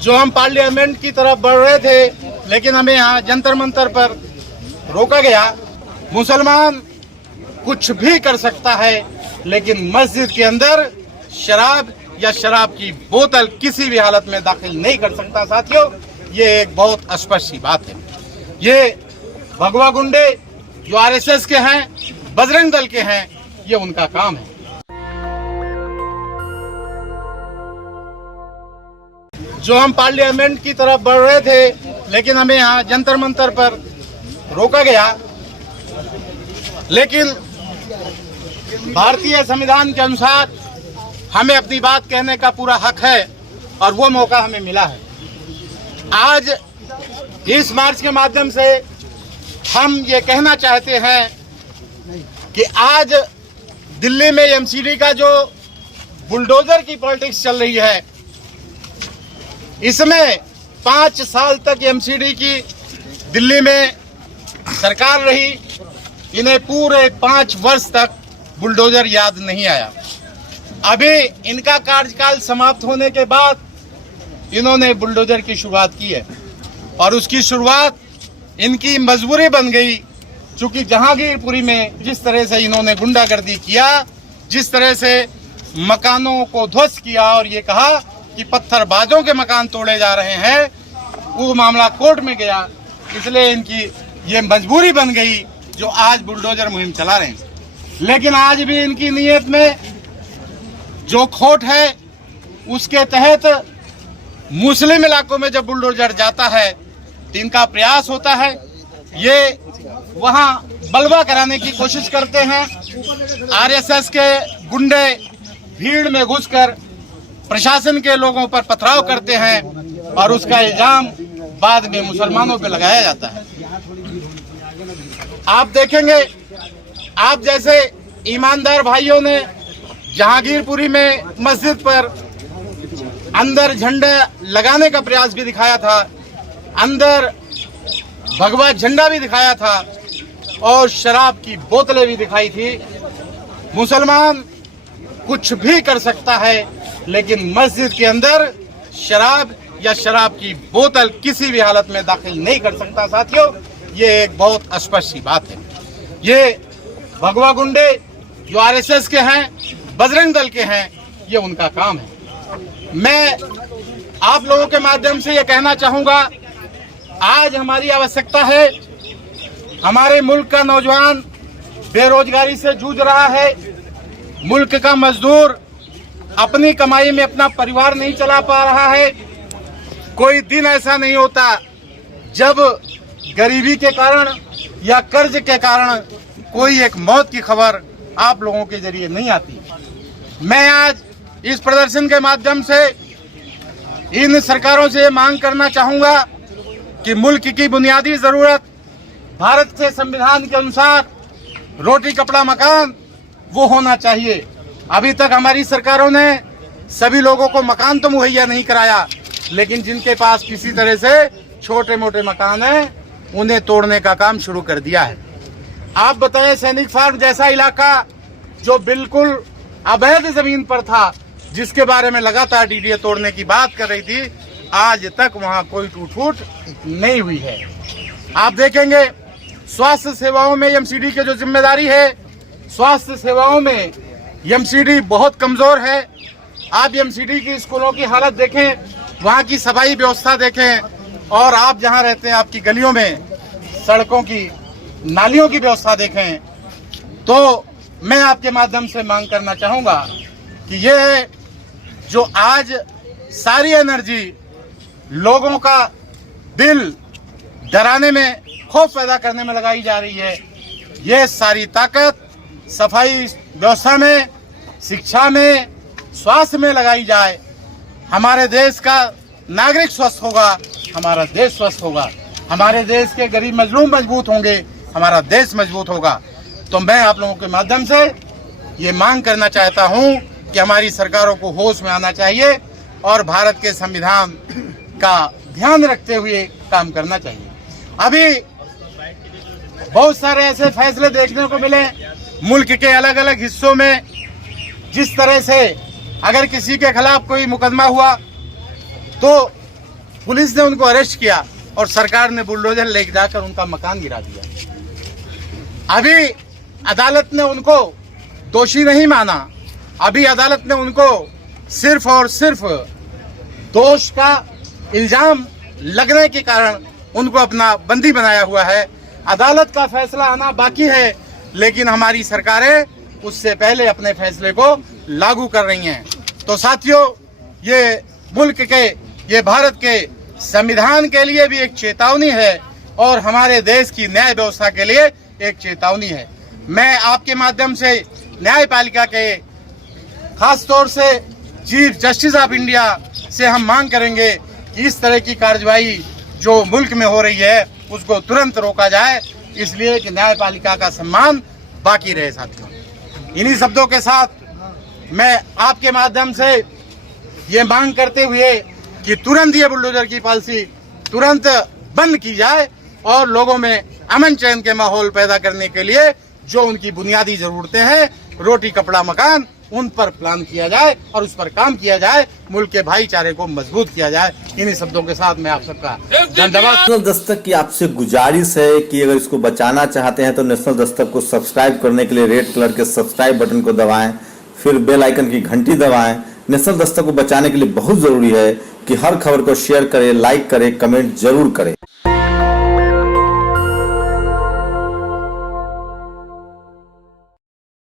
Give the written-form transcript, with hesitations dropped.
जो हम पार्लियामेंट की तरफ बढ़ रहे थे, लेकिन हमें यहाँ जंतर मंतर पर रोका गया। मुसलमान कुछ भी कर सकता है, लेकिन मस्जिद के अंदर शराब या शराब की बोतल किसी भी हालत में दाखिल नहीं कर सकता। साथियों, ये एक बहुत स्पष्ट सी बात है। ये भगवा गुंडे जो आरएसएस के हैं, बजरंग दल के हैं, ये उनका काम है। जो हम पार्लियामेंट की तरफ बढ़ रहे थे, लेकिन हमें यहाँ जंतर मंतर पर रोका गया। लेकिन भारतीय संविधान के अनुसार हमें अपनी बात कहने का पूरा हक है और वो मौका हमें मिला है। आज इस मार्च के माध्यम से हम ये कहना चाहते हैं कि आज दिल्ली में एमसीडी का जो बुलडोजर की पॉलिटिक्स चल रही है, इसमें 5 साल तक एमसीडी की दिल्ली में सरकार रही। इन्हें पूरे 5 वर्ष तक बुलडोजर याद नहीं आया। अभी इनका कार्यकाल समाप्त होने के बाद इन्होंने बुलडोजर की शुरुआत की है और उसकी शुरुआत इनकी मजबूरी बन गई, क्योंकि जहांगीरपुरी में जिस तरह से इन्होंने गुंडागर्दी किया, जिस तरह से मकानों को ध्वस्त किया और ये कहा कि पत्थरबाजों के मकान तोड़े जा रहे हैं, वो मामला कोर्ट में गया। इसलिए इनकी ये मजबूरी बन गई जो आज बुलडोजर मुहिम चला रहे हैं। लेकिन आज भी इनकी नीयत में जो खोट है, उसके तहत मुस्लिम इलाकों में जब बुलडोजर जाता है तो इनका प्रयास होता है, ये वहां बलवा कराने की कोशिश करते हैं। आरएसएस के गुंडे भीड़ में घुसकर प्रशासन के लोगों पर पथराव करते हैं और उसका इल्जाम बाद में मुसलमानों पर लगाया जाता है। आप देखेंगे, आप जैसे ईमानदार भाइयों ने जहांगीरपुरी में मस्जिद पर अंदर झंडा लगाने का प्रयास भी दिखाया था, अंदर भगवा झंडा भी दिखाया था और शराब की बोतलें भी दिखाई थी। मुसलमान कुछ भी कर सकता है, लेकिन मस्जिद के अंदर शराब या शराब की बोतल किसी भी हालत में दाखिल नहीं कर सकता। साथियों, ये एक बहुत स्पष्ट सी बात है। ये भगवा गुंडे जो आरएसएस के हैं, बजरंग दल के हैं, ये उनका काम है। मैं आप लोगों के माध्यम से ये कहना चाहूंगा, आज हमारी आवश्यकता है, हमारे मुल्क का नौजवान बेरोजगारी से जूझ रहा है, मुल्क का मजदूर अपनी कमाई में अपना परिवार नहीं चला पा रहा है। कोई दिन ऐसा नहीं होता जब गरीबी के कारण या कर्ज के कारण कोई एक मौत की खबर आप लोगों के जरिए नहीं आती। मैं आज इस प्रदर्शन के माध्यम से इन सरकारों से मांग करना चाहूंगा कि मुल्क की बुनियादी जरूरत भारत के संविधान के अनुसार रोटी कपड़ा मकान वो होना चाहिए। अभी तक हमारी सरकारों ने सभी लोगों को मकान तो मुहैया नहीं कराया, लेकिन जिनके पास किसी तरह से छोटे मोटे मकान हैं, उन्हें तोड़ने का काम शुरू कर दिया है। आप बताएं, सैनिक फार्म जैसा इलाका जो बिल्कुल अवैध जमीन पर था, जिसके बारे में लगातार डीडीए तोड़ने की बात कर रही थी, आज तक वहां कोई टूट-फूट नहीं हुई है। आप देखेंगे, स्वास्थ्य सेवाओं में एमसीडी की जो जिम्मेदारी है, स्वास्थ्य सेवाओं में एमसीडी बहुत कमजोर है। आप एमसीडी की स्कूलों की हालत देखें, वहां की सफाई व्यवस्था देखें, और आप जहां रहते हैं आपकी गलियों में सड़कों की नालियों की व्यवस्था देखें। तो मैं आपके माध्यम से मांग करना चाहूंगा कि ये जो आज सारी एनर्जी लोगों का दिल डराने में, खौफ पैदा करने में लगाई जा रही है, ये सारी ताकत सफाई व्यवस्था में, शिक्षा में, स्वास्थ्य में लगाई जाए। हमारे देश का नागरिक स्वस्थ होगा, हमारा देश स्वस्थ होगा, हमारे देश के गरीब मजलूम मजबूत होंगे, हमारा देश मजबूत होगा। तो मैं आप लोगों के माध्यम से ये मांग करना चाहता हूं कि हमारी सरकारों को होश में आना चाहिए और भारत के संविधान का ध्यान रखते हुए काम करना चाहिए। अभी बहुत सारे ऐसे फैसले देखने को मिले मुल्क के अलग अलग हिस्सों में, जिस तरह से अगर किसी के खिलाफ कोई मुकदमा हुआ तो पुलिस ने उनको अरेस्ट किया और सरकार ने बुलडोजर लेके जाकर उनका मकान गिरा दिया। अभी अदालत ने उनको दोषी नहीं माना, अभी अदालत ने उनको सिर्फ और सिर्फ दोष का इल्जाम लगने के कारण उनको अपना बंदी बनाया हुआ है। अदालत का फैसला आना बाकी है, लेकिन हमारी सरकारें उससे पहले अपने फैसले को लागू कर रही हैं। तो साथियों, ये मुल्क के, ये भारत के संविधान के लिए भी एक चेतावनी है और हमारे देश की न्याय व्यवस्था के लिए एक चेतावनी है। मैं आपके माध्यम से न्यायपालिका के, खास तौर से चीफ जस्टिस ऑफ इंडिया से हम मांग करेंगे कि इस तरह की कार्रवाई जो मुल्क में हो रही है उसको तुरंत रोका जाए, इसलिए कि न्यायपालिका का सम्मान बाकी रहे। साथियों, इन्हीं शब्दों के साथ मैं आपके माध्यम से ये मांग करते हुए कि तुरंत ये बुलडोजर की पॉलिसी तुरंत बंद की जाए और लोगों में अमन चैन के माहौल पैदा करने के लिए जो उनकी बुनियादी जरूरतें हैं, रोटी कपड़ा मकान, उन पर प्लान किया जाए और उस पर काम किया जाए, मुल्क के भाईचारे को मजबूत किया जाए। इन्हीं शब्दों के साथ मैं आप सबका धन्यवाद। नेशनल दस्तक की आपसे गुजारिश है कि अगर इसको बचाना चाहते हैं तो नेशनल दस्तक को सब्सक्राइब करने के लिए रेड कलर के सब्सक्राइब बटन को दबाएं, फिर बेल आइकन की घंटी दबाएं। नेशनल दस्तक को बचाने के लिए बहुत जरूरी है कि हर खबर को शेयर करें, लाइक करें, कमेंट जरूर करें।